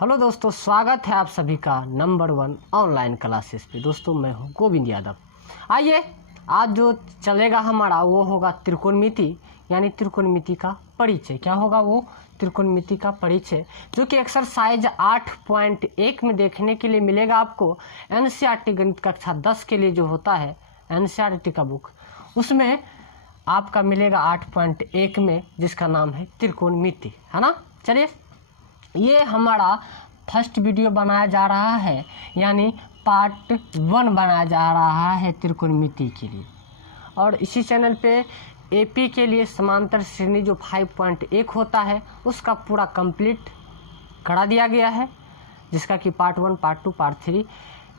Hello दोस्तों, स्वागत है आप सभी का नंबर 1 ऑनलाइन क्लासेस पे। दोस्तों मैं हूं गोविंद यादव। आइए आज जो चलेगा हमारा वो होगा त्रिकोणमिति, यानी त्रिकोणमिति का परिचय। क्या होगा वो? त्रिकोणमिति का परिचय, जो कि एक्सरसाइज 8.1 में देखने के लिए मिलेगा आपको। एनसीईआरटी गणित कक्षा 10 के लिए जो होता है एनसीईआरटी का बुक, उसमें आपका मिलेगा 8.1 में, जिसका नाम है त्रिकोणमिति, है ना। चलिए, ये हमारा फर्स्ट वीडियो बनाया जा रहा है, यानी पार्ट 1 बनाया जा रहा है त्रिकोणमिति के लिए। और इसी चैनल पे एपी के लिए समांतर श्रेणी जो 5.1 होता है उसका पूरा कंप्लीट करा दिया गया है, जिसका कि पार्ट 1, पार्ट 2, पार्ट 3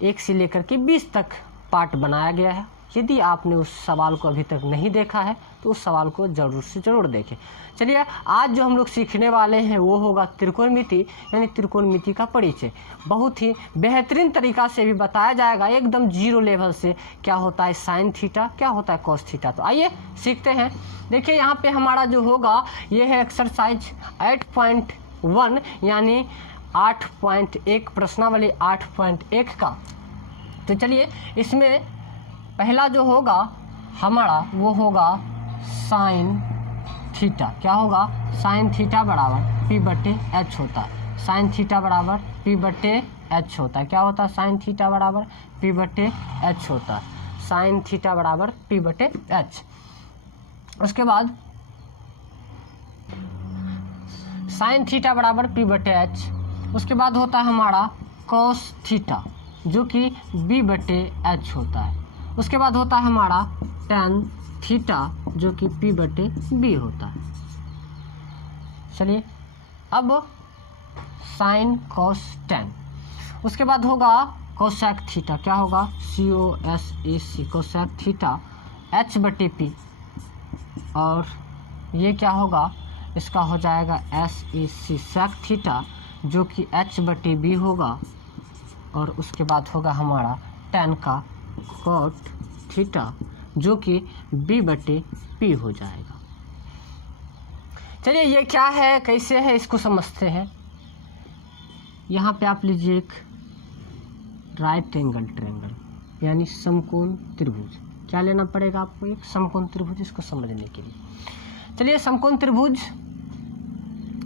1 से लेकर के 20 तक पार्ट बनाया गया है। यदि आपने उस सवाल को अभी तक नहीं देखा है तो उस सवाल को ज़रूर से ज़रूर देखें। चलिए, आज जो हम लोग सीखने वाले हैं वो होगा त्रिकोणमिति, यानी त्रिकोणमिति का परिचय। बहुत ही बेहतरीन तरीका से भी बताया जाएगा, एकदम जीरो लेवल से। क्या होता है साइन थीटा, क्या होता है कॉस थीटा। तो आइए सीखते हैं। देखिए, यहाँ पे हमारा जो होगा ये है एक्सरसाइज 8.1, यानी 8.1 प्रश्नावली 8.1 का। तो चलिए, इसमें पहला जो होगा हमारा वो होगा साइन थीटा। क्या होगा? साइन थीटा बराबर पी बटे एच होता है। साइन थीटा बराबर पी बटे एच होता है। क्या होता है? साइन थीटा बराबर पी बटे एच होता है। साइन थीटा बराबर पी बटे एच। उसके बाद साइन थीटा बराबर पी बटे एच। उसके बाद होता है हमारा कॉस थीटा, जो कि बी बटे एच होता है। उसके बाद होता है हमारा टेन थीटा, जो कि पी बटे बी होता है। चलिए, अब साइन कॉस टेन। उसके बाद होगा कोसेक थीटा। क्या होगा? COSAC, कोसेक थीटा एच बटे पी। और ये क्या होगा? इसका हो जाएगा SAC, सेक थीटा, जो कि एच बटे बी होगा। और उसके बाद होगा हमारा टेन का कॉट थीटा, जो कि बी बटे पी हो जाएगा। चलिए, ये क्या है, कैसे है, इसको समझते हैं। यहाँ पे आप लीजिए एक राइट एंगल ट्रायंगल, यानी समकोण त्रिभुज। क्या लेना पड़ेगा आपको? एक समकोण त्रिभुज, इसको समझने के लिए। चलिए, समकोण त्रिभुज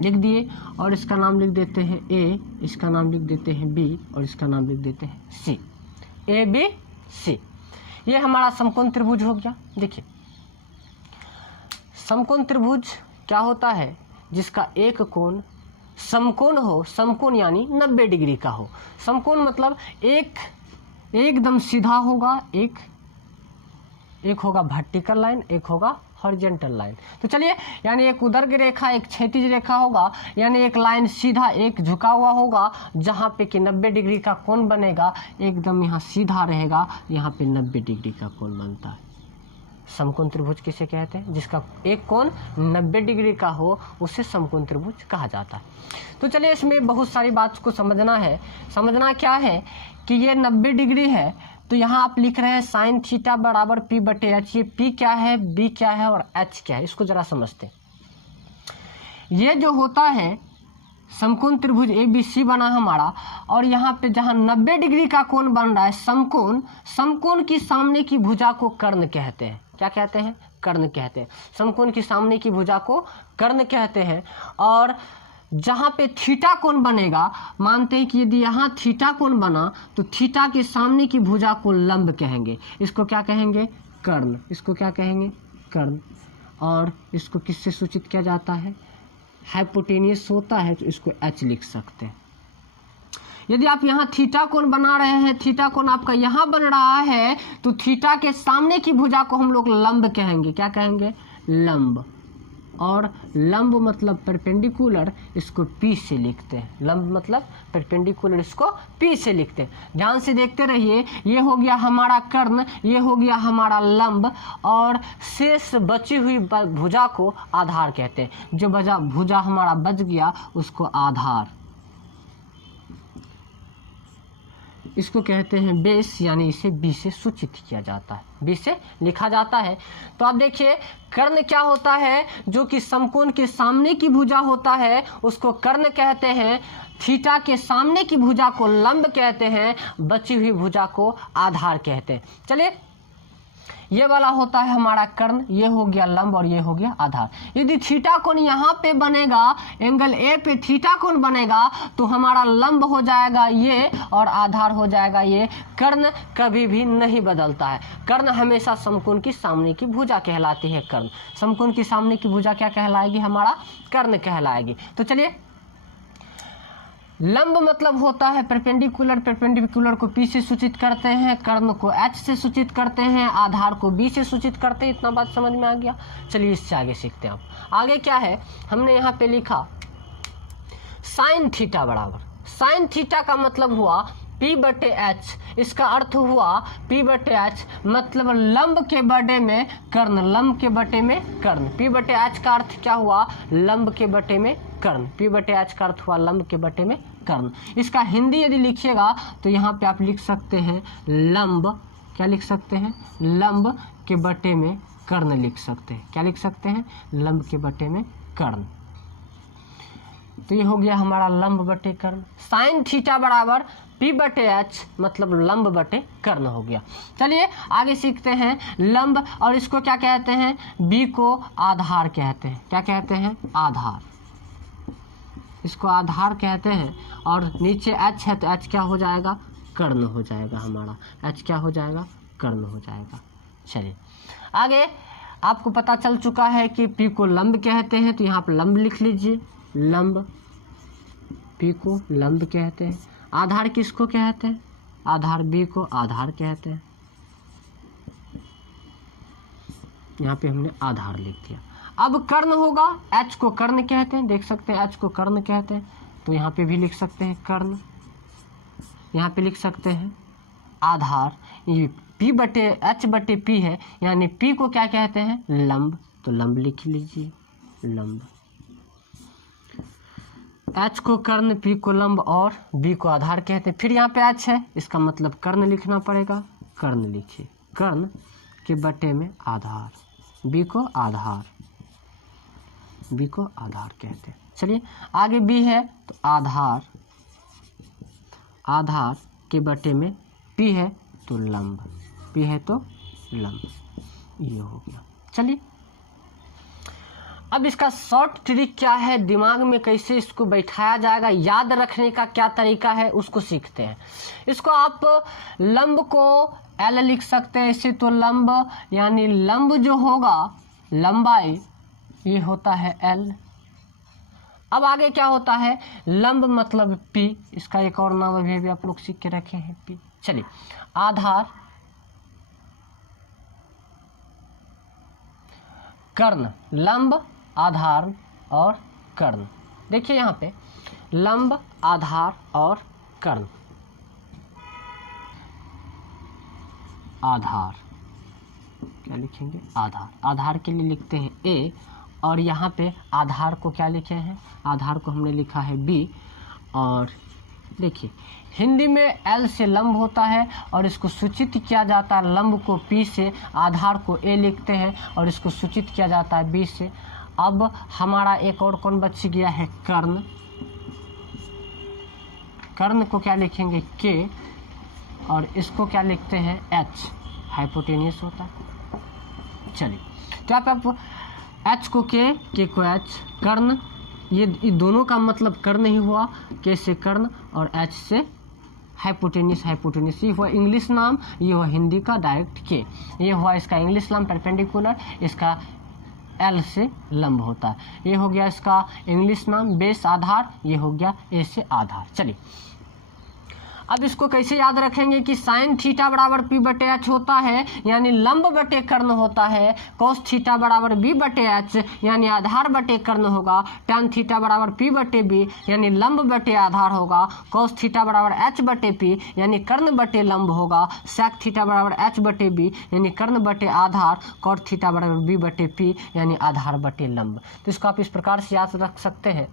लिख दिए और इसका नाम लिख देते हैं ए, इसका नाम लिख देते हैं बी और इसका नाम लिख देते हैं सी। ABC, ये हमारा समकोण त्रिभुज हो गया। देखिए, समकोण त्रिभुज क्या होता है? जिसका एक कोण समकोण हो। समकोण यानी 90 डिग्री का हो। समकोण मतलब एकदम सीधा होगा, एक होगा वर्टिकल लाइन, एक होगा हॉरिजॉन्टल लाइन। तो चलिए, यानी एक ऊर्ध्वाधर रेखा, एक क्षैतिज रेखा होगा, यानी एक लाइन सीधा, एक झुका हुआ होगा, जहाँ पे कि 90 डिग्री का कोण बनेगा। एकदम यहाँ सीधा रहेगा, यहाँ पे 90 डिग्री का कोण बनता है। समकोण त्रिभुज किसे कहते हैं? जिसका एक कोण 90 डिग्री का हो उसे समकोण त्रिभुज कहा जाता है। तो चलिए, इसमें बहुत सारी बात को समझना है। समझना क्या है कि ये 90 डिग्री है, तो यहाँ आप लिख रहे हैं साइन थीटा बराबर पी बटे एच। ये पी क्या है, बी क्या है और एच क्या है, इसको जरा समझते हैं। ये जो होता है समकोण त्रिभुज ABC बना हमारा, और यहाँ पे जहाँ 90 डिग्री का कोण बन रहा है समकोण, समकोण की सामने की भुजा को कर्ण कहते हैं। क्या कहते हैं? कर्ण कहते हैं। समकोण की सामने की भुजा को कर्ण कहते हैं। और जहाँ पे थीटा कोण बनेगा, मानते हैं कि यदि यहाँ थीटा कोण बना तो थीटा के सामने की भुजा को लंब कहेंगे। इसको क्या कहेंगे? कर्ण। इसको क्या कहेंगे? कर्ण। और इसको किससे सूचित किया जाता है? हाइपोटेनियस होता है तो इसको H लिख सकते हैं। यदि आप यहाँ थीटा कोण बना रहे हैं, थीटा कोण आपका यहाँ बन रहा है, तो थीटा के सामने की भुजा को हम लोग लंब कहेंगे। क्या कहेंगे? लंब। और लंब मतलब परपेंडिकुलर, इसको P से लिखते हैं। लंब मतलब परपेंडिकुलर, इसको P से लिखते हैं। ध्यान से देखते रहिए। ये हो गया हमारा कर्ण, ये हो गया हमारा लंब, और शेष बची हुई भुजा को आधार कहते हैं। जो भुजा हमारा बच गया उसको आधार। इसको कहते हैं बेस, यानी इसे बी से सूचित किया जाता है, बी से लिखा जाता है। तो आप देखिए कर्ण क्या होता है, जो कि समकोण के सामने की भुजा होता है उसको कर्ण कहते हैं, थीटा के सामने की भुजा को लंब कहते हैं, बची हुई भुजा को आधार कहते हैं। चलिए ये वाला होता है हमारा कर्ण, ये हो गया लंब और ये हो गया आधार। यदि थीटा कोण यहाँ पे बनेगा, एंगल ए पे थीटा कोण बनेगा तो हमारा लंब हो जाएगा ये और आधार हो जाएगा ये। कर्ण कभी भी नहीं बदलता है, कर्ण हमेशा समकोण की सामने की भुजा कहलाती है। कर्ण समकोण की सामने की भुजा क्या कहलाएगी, हमारा कर्ण कहलाएगी। तो चलिए लंब मतलब होता है परपेंडिकुलर, परपेंडिकुलर को P से सूचित करते हैं, कर्ण को H से सूचित करते हैं, आधार को B से सूचित करते हैं। इतना बात समझ में आ गया। चलिए इससे आगे सीखते हैं। आप आगे क्या है, हमने यहाँ पे लिखा साइन थीटा बराबर, साइन थीटा का मतलब हुआ P/H, इसका अर्थ हुआ P/H मतलब लंब के बटे में कर्ण, लंब के बटे में कर्ण। P/H का अर्थ क्या हुआ, लंब के बटे में कर्ण। P/H का अर्थ हुआ लंब के बटे में कर्ण। इसका हिंदी यदि लिखिएगा तो यहाँ पे आप लिख सकते हैं लंब, क्या लिख सकते हैं, लंब के बटे में कर्ण लिख सकते हैं। क्या लिख सकते हैं, लंब के बटे में कर्ण। तो ये हो गया हमारा लंब बटे कर्ण। साइन थीटा बराबर P/H मतलब लंब बटे कर्ण हो गया। चलिए आगे सीखते हैं लंब, और इसको क्या कहते हैं, B को आधार कहते हैं। क्या कहते हैं, आधार, इसको आधार कहते हैं। और नीचे H है तो H क्या हो जाएगा, कर्ण हो जाएगा हमारा, H क्या हो जाएगा, कर्ण हो जाएगा। चलिए आगे आपको पता चल चुका है कि P को लंब कहते हैं, तो यहाँ पर लंब लिख लीजिए, लंब, P को लंब कहते हैं। आधार किसको कहते हैं, आधार B को आधार कहते हैं। यहाँ पे हमने आधार लिख दिया। अब कर्ण होगा, H को कर्ण कहते हैं, देख सकते हैं H को कर्ण कहते हैं, तो यहाँ पे भी लिख सकते हैं कर्ण, यहाँ पे लिख सकते हैं आधार। ये P/H/P है, यानी P को क्या कहते हैं, लंब, तो लंब लिख लीजिए, लंब। H को कर्ण, P को लंब और B को आधार कहते हैं। फिर यहाँ पे H है, इसका मतलब कर्ण लिखना पड़ेगा, कर्ण लिखिए, कर्ण के बटे में आधार, B को आधार, B को आधार कहते हैं। चलिए आगे B है तो आधार, आधार के बटे में P है तो लंब, P है तो लंब, ये हो गया। चलिए अब इसका शॉर्ट ट्रिक क्या है, दिमाग में कैसे इसको बैठाया जाएगा, याद रखने का क्या तरीका है, उसको सीखते हैं। इसको आप लंब को L लिख सकते हैं, इसे तो लंब, यानी लंब जो होगा लंबाई ये होता है L। अब आगे क्या होता है, लंब मतलब P, इसका एक और नाम अभी भी आप लोग सीख के रखे हैं P। चलिए आधार, कर्ण, लंब, आधार और कर्ण। देखिए यहाँ पे लंब, आधार और कर्ण, आधार क्या लिखेंगे, आधार, आधार के लिए लिखते हैं A, और यहाँ पे आधार को क्या लिखे हैं, आधार को हमने लिखा है B। और देखिए हिंदी में L से लंब होता है और इसको सूचित किया जाता है लंब को P से, आधार को A लिखते हैं और इसको सूचित किया जाता है B से। अब हमारा एक और कौन बच गया है, कर्ण, कर्ण को क्या लिखेंगे K, और इसको क्या लिखते हैं H, हाइपोटेनियस होता है। चलिए तो आप H को K को H, कर्ण, ये दोनों का मतलब कर्ण ही हुआ, K से कर्ण और H से हाइपोटेनियस, हाइपोटेनियस ये हुआ इंग्लिश नाम, ये हुआ हिंदी का डायरेक्ट K, ये हुआ इसका इंग्लिश नाम परपेंडिकुलर, इसका L से लंब होता है। ये हो गया इसका इंग्लिश नाम बेस आधार, ये हो गया A से आधार। चलिए अब इसको कैसे याद रखेंगे कि साइन थीटा बराबर P/H होता है, यानी लंब बटे कर्ण होता है। कोस थीटा बराबर B/H यानी आधार बटे कर्ण होगा। tan थीटा बराबर P/B यानी लंब बटे आधार होगा। कोस थीटा बराबर H/P यानी कर्ण बटे लंब होगा। sec थीटा बराबर H/B यानी कर्ण बटे आधार। cot थीटा बराबर B/P यानी आधार बटे लंब। तो इसको आप इस प्रकार से याद रख सकते हैं,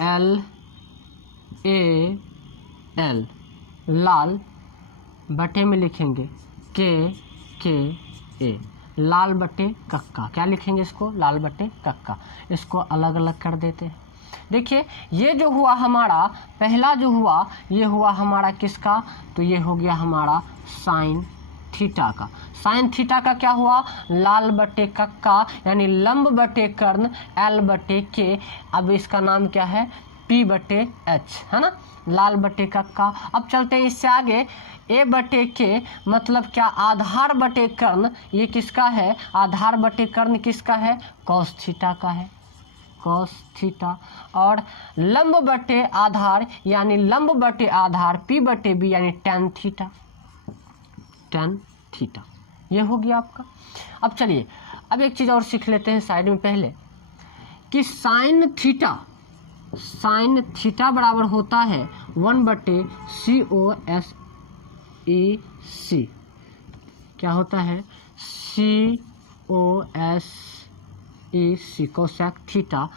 L ए एल, लाल बटे में लिखेंगे के ए, लाल बटे कक्का, क्या लिखेंगे इसको, लाल बटे कक्का। इसको अलग अलग कर देते हैं। देखिए ये जो हुआ हमारा पहला जो हुआ, ये हुआ हमारा किसका, तो ये हो गया हमारा साइन थीटा का। साइन थीटा का क्या हुआ, लाल बटे कक्का यानी लंब बटे कर्ण एल बटे के। अब इसका नाम क्या है, पी बटे एच, है ना, लाल बटे कक्का। अब चलते हैं इससे आगे, ए बटे के मतलब क्या, आधार बटे कर्ण, ये किसका है, आधार बटे कर्ण किसका है, कॉस थीटा का है, कॉस थीटा। और लंब बटे आधार यानी लंब बटे आधार पी बटे बी यानी टेन थीटा, टेन थीटा। ये हो गया आपका। अब चलिए अब एक चीज़ और सीख लेते हैं साइड में पहले, कि साइन थीटा बराबर होता है 1/COSEC। क्या होता है, COSEC, कोसेक थीटा।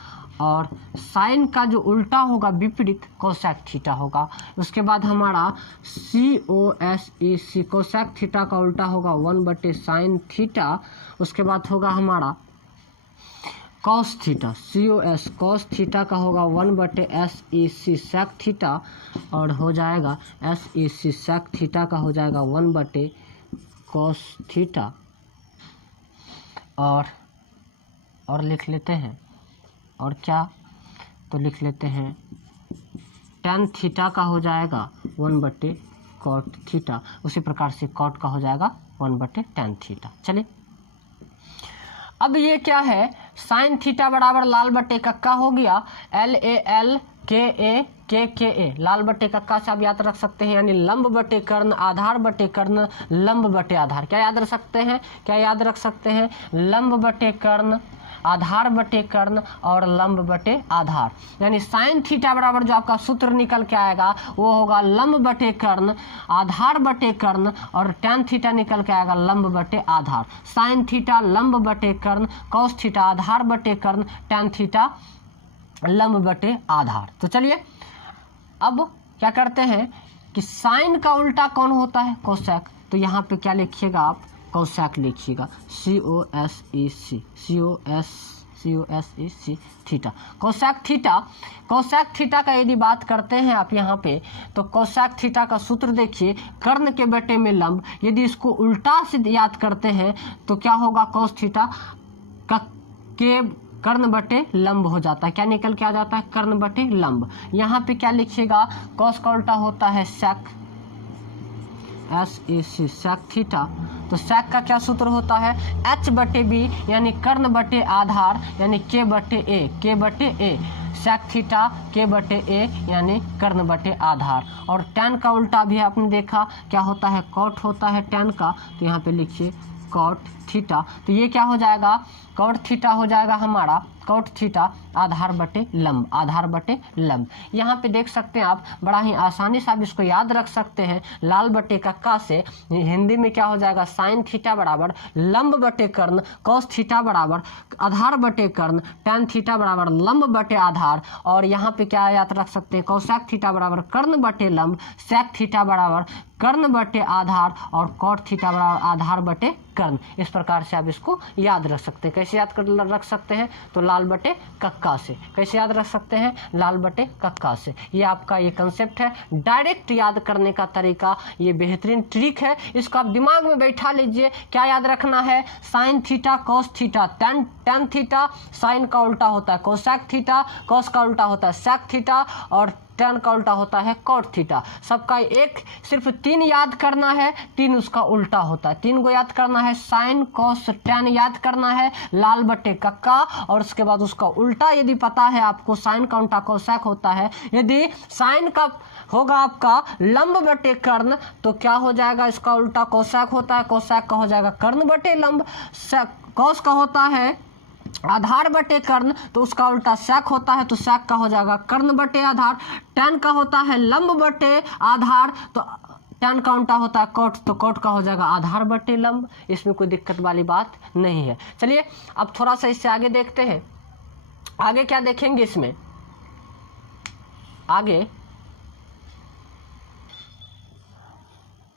और साइन का जो उल्टा होगा विपरीत कोसेक थीटा होगा। उसके बाद हमारा COSEC, कोसेक थीटा का उल्टा होगा 1/साइन थीटा। उसके बाद होगा हमारा cos theta, COS, cos theta का होगा 1/SEC, सेक थीटा। और हो जाएगा SEC, सेक थीटा का हो जाएगा 1/कॉस थीटा। और लिख लेते हैं, और क्या, तो लिख लेते हैं टेन थीटा का हो जाएगा 1/कॉट थीटा। उसी प्रकार से कॉट का हो जाएगा 1/tan थीटा। चलिए अब ये क्या है, साइन थीटा बराबर लाल बटे कक्का हो गया, LAL KA KA, लाल बटे कक्का से आप याद रख सकते हैं, यानी लंब बटे कर्ण आधार बटे कर्ण लंब बटे आधार। क्या याद रख सकते हैं, क्या याद रख सकते हैं, लंब बटे कर्ण आधार बटे कर्ण और लंब बटे आधार। यानी साइन थीटा बराबर जो आपका सूत्र निकल के आएगा वो होगा लंब बटे कर्ण आधार बटे कर्ण, और टेन थीटा निकल के आएगा लंब बटे आधार। साइन थीटा लंब बटे कर्ण, कॉस थीटा आधार बटे कर्ण, टेन थीटा लंब बटे आधार। तो चलिए अब क्या करते हैं कि साइन का उल्टा कौन होता है, कोसेक। तो यहाँ पे क्या लिखिएगा आप, कोसेक लिखिएगा, COSEC theta, cosec theta. Cosec theta का यदि बात करते हैं आप यहाँ पे, तो कोसेक थीटा का सूत्र देखिए, कर्ण के बटे में लंब। यदि इसको उल्टा से याद करते हैं तो क्या होगा, कोस थीटा का के कर्ण बटे लंब हो जाता है। क्या निकल के आ जाता है, कर्ण बटे लंब। यहाँ पे क्या लिखिएगा, कॉस का उल्टा होता है सेक, SEC, सेक थीटा। तो सेक का क्या सूत्र होता है, H/B यानी कर्ण बटे आधार यानी K/A, सेक थीटा K/A यानी कर्ण बटे आधार। और टेन का उल्टा भी आपने देखा क्या होता है, कॉट होता है टेन का। तो यहाँ पे लिखिए कॉट थीटा। तो ये क्या हो जाएगा, कॉट थीटा हो जाएगा हमारा, कॉट थीटा आधार बटे लंब, आधार बटे लंब। यहाँ पे देख सकते हैं आप, बड़ा ही आसानी से आप इसको याद रख सकते हैं। लाल बटे कक्का से हिंदी में क्या हो जाएगा, साइन थीटा बराबर लंब बटे कर्ण, कॉस थीटा बराबर आधार बटे कर्ण, टेन थीटा बराबर लंब बटे आधार। और यहाँ पे क्या याद रख सकते हैं, कोसेक थीटा बराबर कर्ण बटे लंब, सेक थीटा बराबर कर्ण बटे आधार, और कॉट थीटा बराबर आधार बटे कर्ण। इस प्रकार से आप इसको याद रख सकते हैं। कैसे याद कर रख सकते हैं, तो लाल बटे कक्का से। कैसे याद रख सकते हैं, लाल बटे कक्का से। ये आपका ये कंसेप्ट है, डायरेक्ट याद करने का तरीका, ये बेहतरीन ट्रिक है। इसको आप दिमाग में बैठा लीजिए। क्या याद रखना है, sine theta cos theta, tan theta sine का उल्टा होता है कोसेक थीटा, कॉस का उल्टा होता है सेक थीटा, और टेन का उल्टा होता है कॉट थीटा। सबका एक सिर्फ 3 याद करना है, 3 उसका उल्टा होता है। 3 को याद करना है, साइन कॉस टेन याद करना है, लाल बटे कक्का, और उसके बाद उसका उल्टा यदि पता है आपको, साइन का उल्टा कोसेक होता है। यदि साइन का होगा आपका लंब बटे कर्ण, तो क्या हो जाएगा, इसका उल्टा कोसेक होता है, कोसेक का हो जाएगा कर्ण बटे लंब। कॉस का होता है आधार बटे कर्ण, तो उसका उल्टा सेक होता है, तो सेक का हो जाएगा कर्ण बटे आधार। टेन का होता है लंब बटे आधार, तो टेन का उल्टा होता है कॉट, तो कॉट का हो जाएगा आधार बटे लंब। इसमें कोई दिक्कत वाली बात नहीं है। चलिए अब थोड़ा सा इससे आगे देखते हैं। आगे क्या देखेंगे इसमें, आगे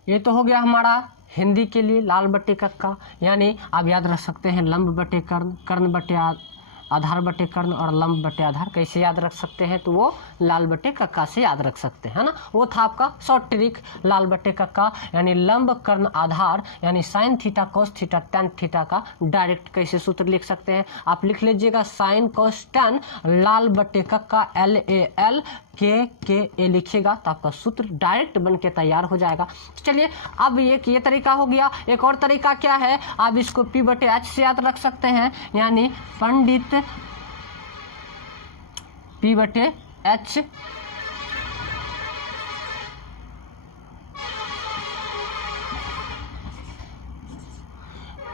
ये तो हो गया हमारा हिंदी के लिए लाल बटे कक्का, यानी आप याद रख सकते हैं लंब बटे कर्ण, कर्ण बटे आधार बटे कर्ण और लंब बटे आधार। कैसे याद रख सकते हैं, तो वो लाल बटे कक्का से याद रख सकते हैं ना। वो था आपका शॉर्ट ट्रिक लाल बटे कक्का, यानी लंब कर्ण आधार यानी sine theta cos theta tan theta का डायरेक्ट कैसे सूत्र लिख सकते हैं। आप लिख लीजिएगा साइन कॉस टेन लाल बटे कक्का LAL के लिखिएगा तो आपका सूत्र डायरेक्ट बन के तैयार हो जाएगा। चलिए अब ये तरीका हो गया। एक और तरीका क्या है, आप इसको P बटे H से याद रख सकते हैं, यानी पंडित P बटे H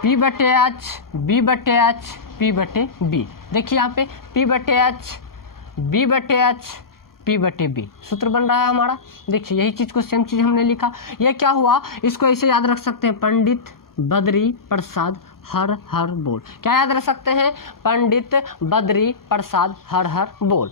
P बटे H B बटे H P बटे B। देखिए यहाँ पे P बटे H B बटे H P बटे B सूत्र बन रहा है हमारा। देखिए यही चीज को सेम चीज हमने लिखा। ये क्या हुआ, इसको ऐसे याद रख सकते हैं पंडित बद्री प्रसाद हर हर बोल। क्या याद रख सकते हैं, पंडित बद्री प्रसाद हर हर बोल।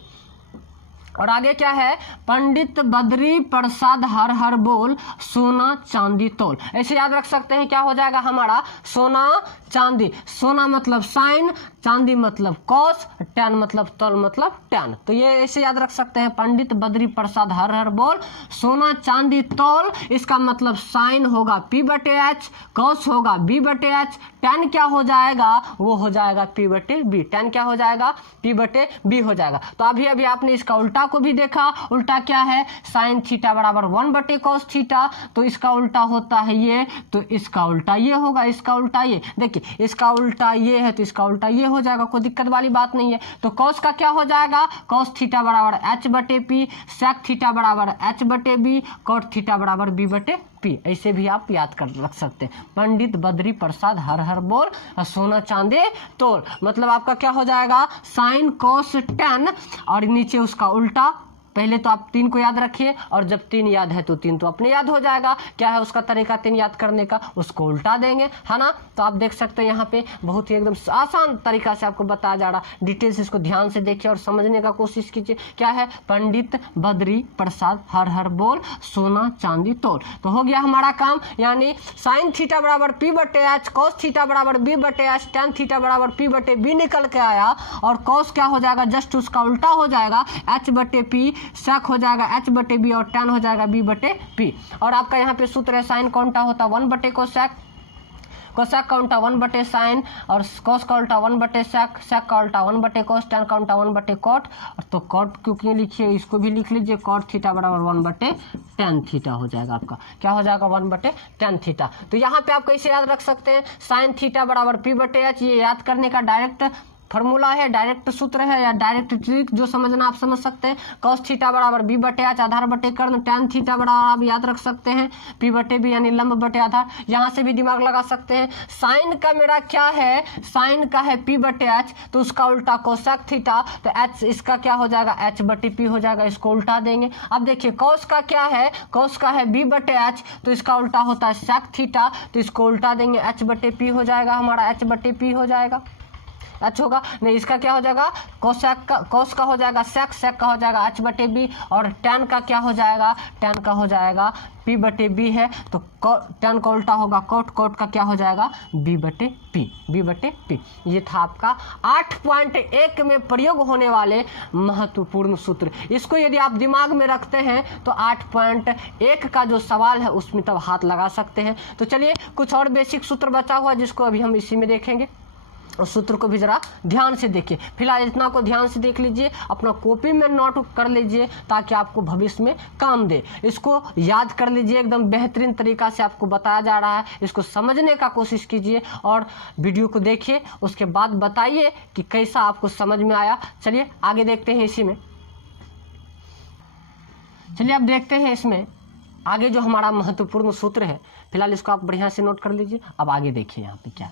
और आगे क्या है, पंडित बद्री प्रसाद हर हर बोल सोना चांदी तोल। ऐसे याद रख सकते हैं, क्या हो जाएगा हमारा सोना चांदी। सोना मतलब साइन, चांदी मतलब कॉस, टैन मतलब तोल मतलब टैन। तो ये ऐसे याद रख सकते हैं पंडित बद्री प्रसाद हर हर बोल सोना चांदी तोल। इसका मतलब साइन होगा P बटे H, कॉस होगा B बटे H, टैन क्या हो जाएगा, वो हो जाएगा P बटे B। टैन क्या हो जाएगा, P बटे B हो जाएगा। तो अभी अभी आपने इसका उल्टा को भी देखा। उल्टा क्या है, साइन थीटा बराबर 1 बटे कॉस थीटा। तो इसका उल्टा होता है ये, तो इसका उल्टा ये होगा, इसका उल्टा ये। देखिए इसका उल्टा ये है तो इसका उल्टा ये हो जाएगा, कोई दिक्कत वाली बात नहीं है। तो कॉस का क्या हो जाएगा, कॉस थीटा बराबर H बटे P, सेक थीटा बराबर H बटे B, कॉट थीटा बराबर B बटे P। ऐसे भी आप याद कर रख सकते हैं। पंडित बद्री प्रसाद हर हर बोल सोना चांदी तोल, मतलब आपका क्या हो जाएगा साइन कॉस टेन और नीचे उसका उल्टा। पहले तो आप 3 को याद रखिए और जब 3 याद है तो 3 तो अपने याद हो जाएगा। क्या है उसका तरीका 3 याद करने का, उसको उल्टा देंगे, है ना। तो आप देख सकते हैं यहाँ पे बहुत ही एकदम आसान तरीका से आपको बताया जा रहा। डिटेल्स इसको ध्यान से देखिए और समझने का कोशिश कीजिए। क्या है, पंडित बद्री प्रसाद हर हर बोल सोना चांदी तोल। तो हो गया हमारा काम, यानी साइन थीटा बराबर P बटे H, कॉस थीटा बराबर B बटे H, टेन थीटा बराबर P बटे B निकल के आया। और कॉस क्या हो जाएगा, जस्ट उसका उल्टा हो जाएगा, H बटे P, सेक हो जाएगा H बटे B और टैन हो जाएगा B बटे P। और आपका यहाँ पे सूत्र है साइन का उल्टा होता 1 बटे कोसेक, कोसेक का उल्टा 1 बटे साइन और कॉस का उल्टा 1 बटे सेक, सेक का उल्टा 1 बटे कॉस, टैन का उल्टा 1 बटे कॉट। तो कॉट क्यों लिखिए, इसको भी लिख लीजिए, कॉट थीटा बराबर 1 बटे टैन थीटा हो जाएगा आपका। क्या हो जाएगा 1 बटे टैन थीटा। तो यहाँ पे आप कैसे याद रख सकते हैं, साइन थीटा बराबर P बटे H, ये याद करने का डायरेक्ट फॉर्मूला है, डायरेक्ट सूत्र है या डायरेक्ट ट्रिक, जो समझना आप समझ सकते हैं। कॉस थीटा बराबर B बटे H आधार बटे कर्ण, टैन थीटा बराबर आप याद रख सकते हैं P बटे B यानी लंब बटे आधार। यहाँ से भी दिमाग लगा सकते हैं। साइन का मेरा क्या है, साइन का है P बटे H, तो उसका उल्टा कोसेक थीटा, तो H इसका क्या हो जाएगा H बटे P हो जाएगा, इसको उल्टा देंगे। अब देखिए कॉस का क्या है, कॉस का है B बटे H, तो इसका उल्टा होता है सेक थीटा, तो इसको उल्टा देंगे, H बटे P हो जाएगा हमारा, H बटे P हो जाएगा। H होगा नहीं, इसका क्या हो जाएगा, कोसेक का, कॉस का हो जाएगा सेक, सेक का हो जाएगा H बटे B और टैन का क्या हो जाएगा, टैन का हो जाएगा P बटे B है, तो टैन का उल्टा होगा कॉट, कॉट का क्या हो जाएगा B बटे P, B बटे P। ये था आपका 8.1 में प्रयोग होने वाले महत्वपूर्ण सूत्र। इसको यदि आप दिमाग में रखते हैं तो 8.1 का जो सवाल है उसमें तब हाथ लगा सकते हैं। तो चलिए कुछ और बेसिक सूत्र बचा हुआ जिसको अभी हम इसी में देखेंगे। उस सूत्र को भी जरा ध्यान से देखिए। फिलहाल इतना को ध्यान से देख लीजिए, अपना कॉपी में नोट कर लीजिए ताकि आपको भविष्य में काम दे। इसको याद कर लीजिए, एकदम बेहतरीन तरीका से आपको बताया जा रहा है। इसको समझने का कोशिश कीजिए और वीडियो को देखिए, उसके बाद बताइए कि कैसा आपको समझ में आया। चलिए आगे देखते हैं इसी में। चलिए अब देखते हैं इसमें आगे जो हमारा महत्वपूर्ण सूत्र है। फिलहाल इसको आप बढ़िया से नोट कर लीजिए। अब आगे देखिए यहाँ पे क्या,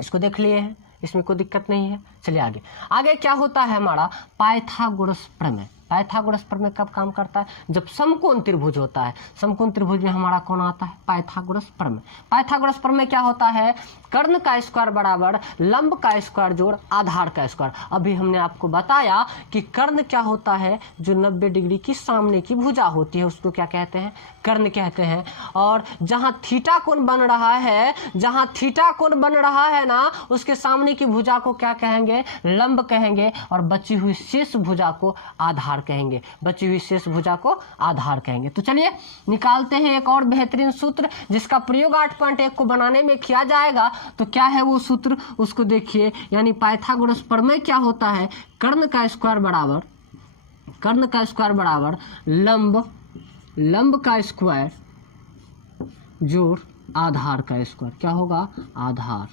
इसको देख लिए हैं, इसमें कोई दिक्कत नहीं है। चलिए आगे, आगे क्या होता है हमारा पाइथागोरस प्रमेय। पाइथागोरस प्रमेय कब काम करता है? जब समकोण त्रिभुज होता है। समकोण त्रिभुज में हमारा कौन आता है? पाइथागोरस प्रमेय। पाइथागोरस प्रमेय क्या होता है? कर्ण का स्क्वायर बराबर लंब का स्क्वायर जोड़ आधार का स्क्वायर। अभी हमने आपको बताया कि कर्ण क्या होता है? जो 90 डिग्री की सामने की भुजा होती है उसको क्या कहते हैं? कर्ण कहते हैं। और जहां थीटा कोण बन रहा है, जहां थीटा कोण बन रहा है ना, उसके सामने की भुजा को क्या कहेंगे? लंब कहेंगे। और बची हुई शेष भुजा को आधार कहेंगे। बची हुई शेष भुजा को आधार कहेंगे। तो चलिए निकालते हैं एक और बेहतरीन सूत्र जिसका प्रयोग 8.1 को बनाने में किया जाएगा। तो क्या है वो सूत्र? उसको देखिए, यानी पाइथागोरस प्रमेय क्या होता है? कर्ण का स्क्वायर बराबर लंब का स्क्वायर जोड़ आधार का स्क्वायर। क्या होगा? आधार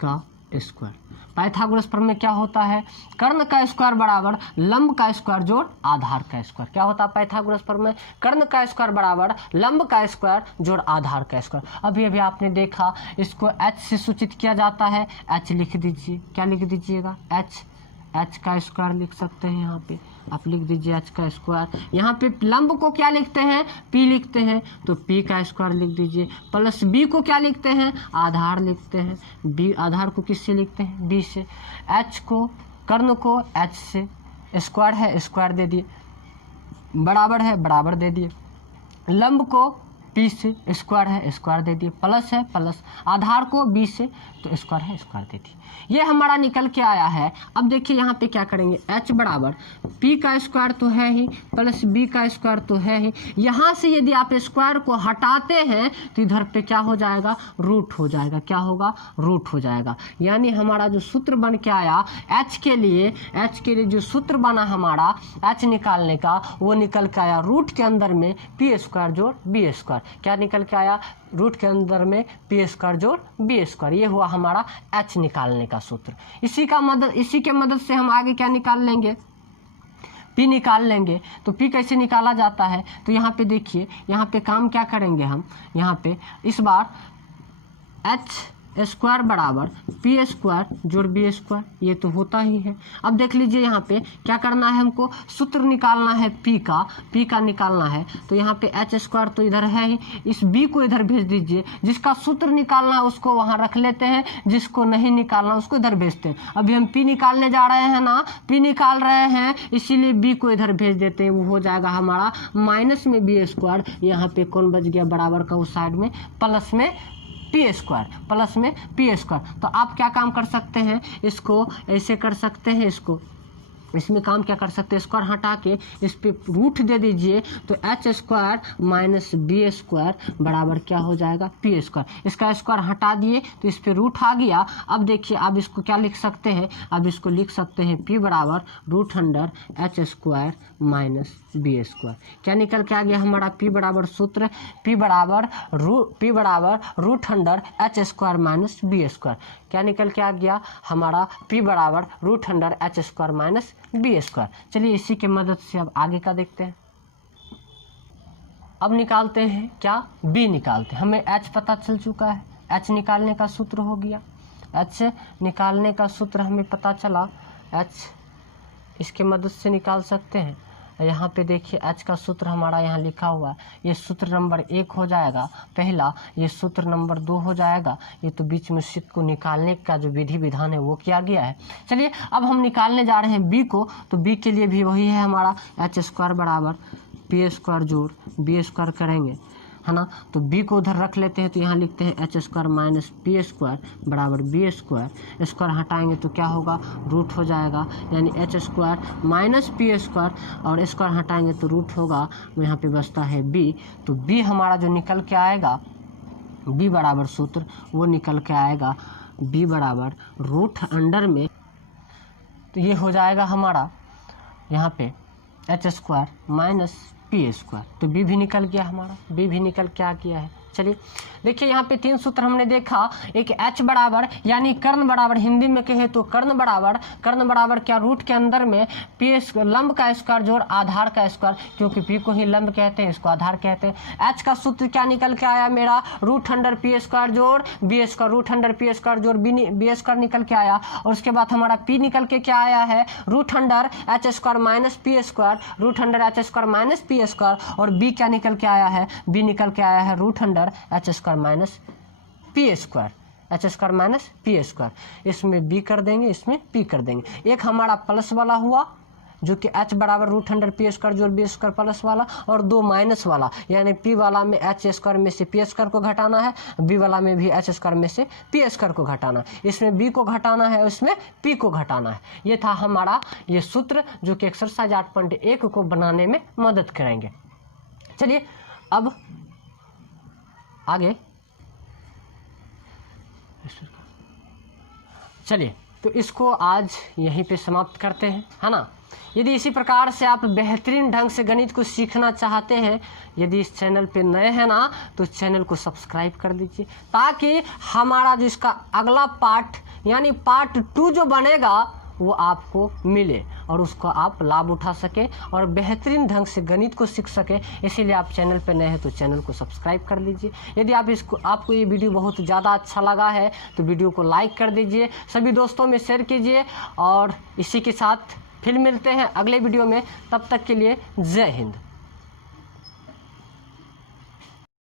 का स्क्वायर। पाइथागोरस प्रमेय क्या होता है? कर्ण का स्क्वायर बराबर लंब का स्क्वायर जोड़ आधार का स्क्वायर। क्या होता है पाइथागोरस प्रमेय? कर्ण का स्क्वायर बराबर लंब का स्क्वायर जोड़ आधार का स्क्वायर। अभी अभी आपने देखा, इसको h से सूचित किया जाता है। h लिख दीजिए। क्या लिख दीजिएगा? h का स्क्वायर लिख सकते हैं। यहाँ पे आप लिख दीजिए h का स्क्वायर। यहाँ पे लंब को क्या लिखते हैं? p लिखते हैं, तो p का स्क्वायर लिख दीजिए। प्लस b को क्या लिखते हैं? आधार लिखते हैं। b आधार को किससे लिखते हैं? b से। h को, कर्ण को h से, स्क्वायर है स्क्वायर दे दिए, बराबर है बराबर दे दिए। लंब को p से, स्क्वायर है स्क्वायर दे दिए, प्लस है प्लस, आधार को b से, तो स्क्वायर है स्क्वायर दे दिए। ये हमारा निकल के आया है। अब देखिए यहाँ पे क्या करेंगे? h बराबर p का स्क्वायर तो है ही, प्लस b का स्क्वायर तो है ही। यहाँ से यदि आप स्क्वायर को हटाते हैं तो इधर पे क्या हो जाएगा? रूट हो जाएगा। क्या होगा? रूट हो जाएगा। यानी हमारा जो सूत्र बन के आया h के लिए जो सूत्र बना हमारा h निकालने का, वो निकल के आया रूट के अंदर में p स्क्वायर जोड़ b स्क्वायर। क्या निकल के आया? रूट के अंदर में p स्क्वायर जोड़ b स्क्वायर। ये हुआ हमारा h निकालने का सूत्र। इसी के मदद से हम आगे क्या निकाल लेंगे? p निकाल लेंगे। तो p कैसे निकाला जाता है? तो यहाँ पे देखिए, यहाँ पे काम क्या करेंगे हम? यहाँ पे इस बार h स्क्वायर बराबर p स्क्वायर जोड़ b स्क्वायर, ये तो होता ही है। अब देख लीजिए यहाँ पे क्या करना है? हमको सूत्र निकालना है p का निकालना है। तो यहाँ पे h स्क्वायर तो इधर है ही, इस b को इधर भेज दीजिए। जिसका सूत्र निकालना है उसको वहाँ रख लेते हैं, जिसको नहीं निकालना उसको इधर भेजते हैं। अभी हम p निकालने जा रहे हैं ना, p निकाल रहे हैं, इसीलिए b को इधर भेज देते हैं। वो हो जाएगा हमारा माइनस में b स्क्वायर। यहाँ पे कौन बच गया? बराबर का उस साइड में प्लस में p स्क्वायर, प्लस में p स्क्वायर। तो आप क्या काम कर सकते हैं? इसको ऐसे कर सकते हैं, इसमें काम क्या कर सकते हैं? स्क्वायर हटा के इस पे रूट दे दीजिए। तो h square minus b square बराबर क्या हो जाएगा? p square. इसका स्क्वायर हटा दिए तो इस पे रूट आ गया। अब देखिए, अब इसको क्या लिख सकते हैं? अब इसको लिख सकते हैं p बराबर root under h square minus b square. क्या निकल के आ गया हमारा? p बराबर सूत्र p बराबर root under h square minus b square. क्या निकल के आ गया हमारा? p बराबर root under h square minus b square. चलिए इसी के मदद से अब आगे का देखते हैं। अब निकालते हैं क्या? b निकालते हैं। हमें h पता चल चुका है, h निकालने का सूत्र हो गया। h निकालने का सूत्र हमें पता चला, h इसके मदद से निकाल सकते हैं। यहाँ पे देखिए h का सूत्र हमारा यहाँ लिखा हुआ है। ये सूत्र नंबर 1 हो जाएगा पहला, ये सूत्र नंबर 2 हो जाएगा। ये तो बीच में सूत्र को निकालने का जो विधि विधान है वो किया गया है। चलिए अब हम निकालने जा रहे हैं b को। तो b के लिए भी वही है हमारा, h स्क्वायर बराबर p स्क्वायर जोड़ b स्क्वायर करेंगे, है ना। तो b को उधर रख लेते हैं। तो यहाँ लिखते हैं h square minus p square बराबर b स्क्वायर। स्क्वायर हटाएंगे तो क्या होगा? रूट हो जाएगा। यानी h square minus p square, और स्क्वायर हटाएंगे तो रूट होगा। यहाँ पे बचता है b। तो b हमारा जो निकल के आएगा, b बराबर सूत्र वो निकल के आएगा b बराबर रूट अंडर में, तो ये हो जाएगा हमारा यहाँ पे h square minus p square. तो b भी निकल गया हमारा, b भी निकल के आ गया है। चलिए देखिए यहाँ पे 3 सूत्र हमने देखा। एक h बराबर यानी कर्ण बराबर, हिंदी में कहे तो कर्ण बराबर क्या, रूट के अंदर में p लंब का स्क्वायर जोड़ आधार का स्क्वायर, क्योंकि p को ही लंब कहते हैं, इसको आधार कहते हैं। h का सूत्र क्या निकल के आया मेरा, रूट अंडर पी स्क्वायर जोड़ B square, root under P square जोड़ बी स्क्वायर निकल के आया। और उसके बाद हमारा p निकल के क्या आया है, root under H square minus P square, root under H square minus P square. और b क्या निकल के आया है, b निकल के आया है root under H square minus P square, H square minus P square. इसमें b कर देंगे, इसमें p कर देंगे। एक हमारा प्लस वाला हुआ जो कि h बराबर रूट अंडर पी स्क्वायर जोड़ बी स्क्वायर प्लस वाला, और 2 माइनस वाला यानी p वाला में एच स्क्वायर में से पी स्क्वायर को घटाना है, b वाला में भी एच स्क्वायर में से पी स्क्वायर को घटाना है। इसमें b को घटाना है, इसमें p को घटाना है। ये था हमारा ये सूत्र जो कि एक्सरसाइज 8.1 को बनाने में मदद करेंगे। चलिए अब आगे, चलिए तो इसको आज यहीं पे समाप्त करते हैं, है ना। यदि इसी प्रकार से आप बेहतरीन ढंग से गणित को सीखना चाहते हैं, यदि इस चैनल पे नए हैं ना, तो चैनल को सब्सक्राइब कर दीजिए, ताकि हमारा जो इसका अगला पार्ट यानी पार्ट 2 जो बनेगा वो आपको मिले और उसको आप लाभ उठा सके और बेहतरीन ढंग से गणित को सीख सके। इसीलिए आप चैनल पर नए हैं तो चैनल को सब्सक्राइब कर लीजिए। यदि आपको ये वीडियो बहुत ज़्यादा अच्छा लगा है तो वीडियो को लाइक कर दीजिए, सभी दोस्तों में शेयर कीजिए। और इसी के साथ फिर मिलते हैं अगले वीडियो में, तब तक के लिए जय हिंद।